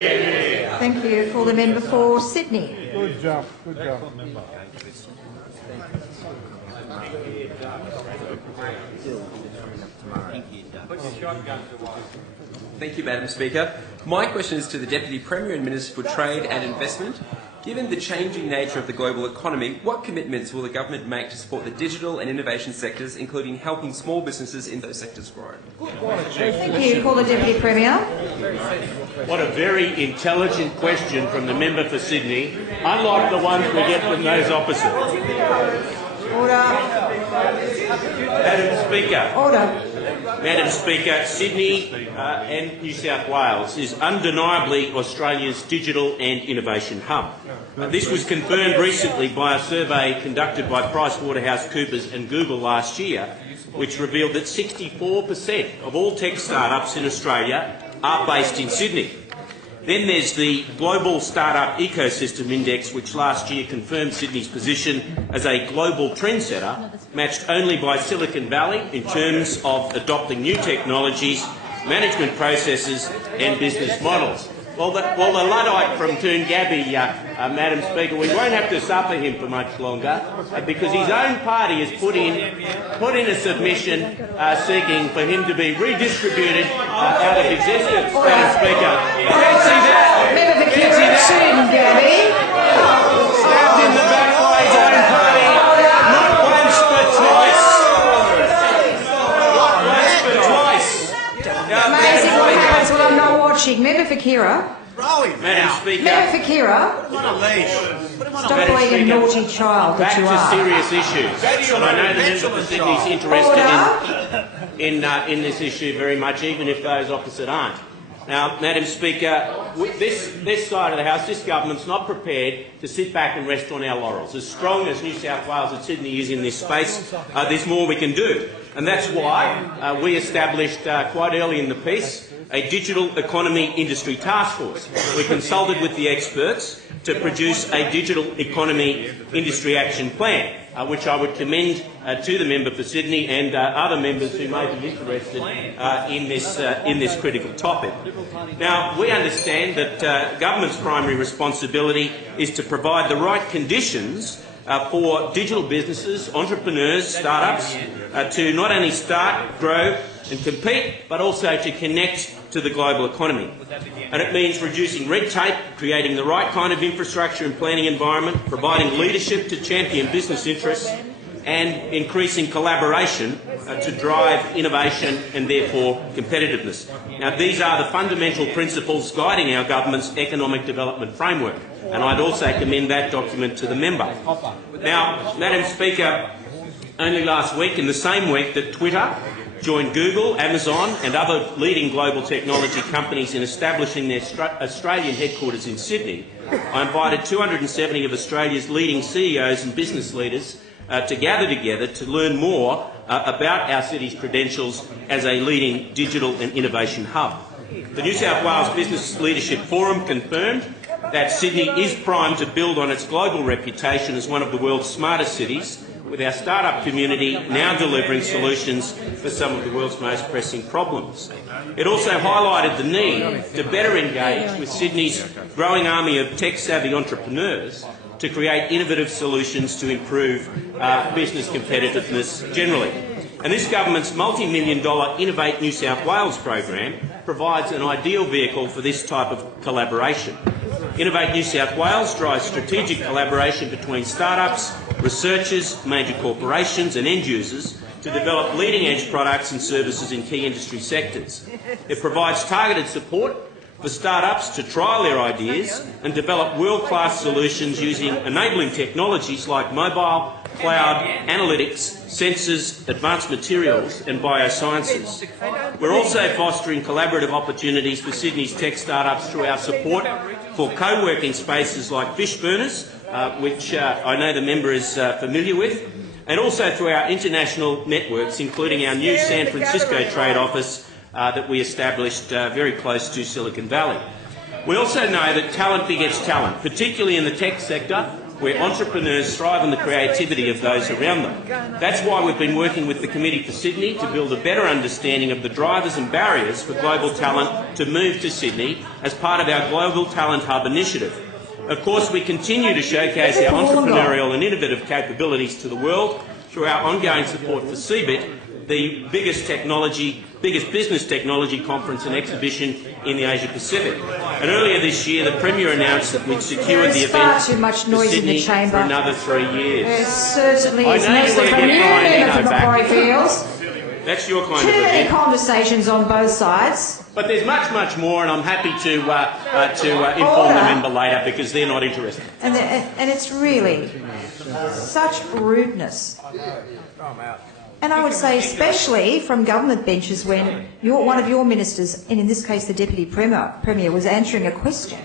Thank you. For the member for Sydney. Good job. Good job. Thank you, Madam Speaker. My question is to the Deputy Premier and Minister for Trade and Investment. Given the changing nature of the global economy, what commitments will the government make to support the digital and innovation sectors, including helping small businesses in those sectors grow? Thank you. For the Deputy Premier. What a very intelligent question from the member for Sydney, unlike the ones we get from those opposite. Order. Madam Speaker. Order. Madam Speaker, Sydney and New South Wales is undeniably Australia's digital and innovation hub. This was confirmed recently by a survey conducted by PricewaterhouseCoopers and Google last year, which revealed that 64% of all tech startups in Australia are based in Sydney. Then there's the Global Startup Ecosystem Index, which last year confirmed Sydney's position as a global trendsetter, matched only by Silicon Valley in terms of adopting new technologies, management processes and business models. Well, the Luddite from Toongabbie, Madam Speaker, we won't have to suffer him for much longer because his own party has put in a submission seeking for him to be redistributed out of existence, Madam Speaker. Fancy that! Member for Toongabbie. Stabbed in the back by his own party, not once but twice. Not once but twice. Amazing what happens when I'm not watching. Member for Kira. Madam Speaker. Member for Kira. Stop being a naughty child that you Back to are. serious issues. And I know the member for Sydney's interested in this issue very much, even if those opposite aren't. Now, Madam Speaker, this side of the House, this government's not prepared to sit back and rest on our laurels. As strong as New South Wales and Sydney is in this space, there's more we can do. And that's why we established quite early in the piece a digital economy industry task force. We consulted with the experts to produce a digital economy industry action plan, which I would commend to the member for Sydney and other members who may be interested in this critical topic. Now, we understand that government's primary responsibility is to provide the right conditions for digital businesses, entrepreneurs, startups, to not only start, grow and compete, but also to connect to the global economy. And it means reducing red tape, creating the right kind of infrastructure and planning environment, providing leadership to champion business interests, and increasing collaboration to drive innovation and therefore competitiveness. Now, these are the fundamental principles guiding our government's economic development framework, and I'd also commend that document to the member. Now, Madam Speaker, only last week, in the same week that Twitter joined Google, Amazon and other leading global technology companies in establishing their Australian headquarters in Sydney, I invited 270 of Australia's leading CEOs and business leaders to gather together to learn more about our city's credentials as a leading digital and innovation hub. The New South Wales Business Leadership Forum confirmed that Sydney is primed to build on its global reputation as one of the world's smartest cities, with our startup community now delivering solutions for some of the world's most pressing problems. It also highlighted the need to better engage with Sydney's growing army of tech-savvy entrepreneurs to create innovative solutions to improve business competitiveness generally. And this government's multi-million-dollar Innovate New South Wales program provides an ideal vehicle for this type of collaboration. Innovate New South Wales drives strategic collaboration between startups, researchers, major corporations and end users to develop leading-edge products and services in key industry sectors. It provides targeted support for startups to trial their ideas and develop world-class solutions using enabling technologies like mobile, cloud, analytics, sensors, advanced materials and biosciences. We're also fostering collaborative opportunities for Sydney's tech startups through our support for co-working spaces like Fish Burners, which I know the member is familiar with, and also through our international networks, including our new San Francisco trade office that we established very close to Silicon Valley. We also know that talent begets talent, particularly in the tech sector, where entrepreneurs thrive on the creativity of those around them. That's why we've been working with the Committee for Sydney to build a better understanding of the drivers and barriers for global talent to move to Sydney as part of our Global Talent Hub initiative. Of course, we continue to showcase our entrepreneurial and innovative capabilities to the world through our ongoing support for CeBIT, the biggest business technology conference and exhibition in the Asia Pacific. And earlier this year, the Premier announced that we'd secured the event too much for noise Sydney in the chamber. for another 3 years. There certainly I is. know you want to get Brian Eno back. Fields. That's your kind Too of many event. conversations on both sides. But there's much, much more, and I'm happy to inform the member later because they're not interested. And it's really such rudeness. And I would say especially from government benches when one of your ministers, and in this case the Deputy Premier, was answering a question.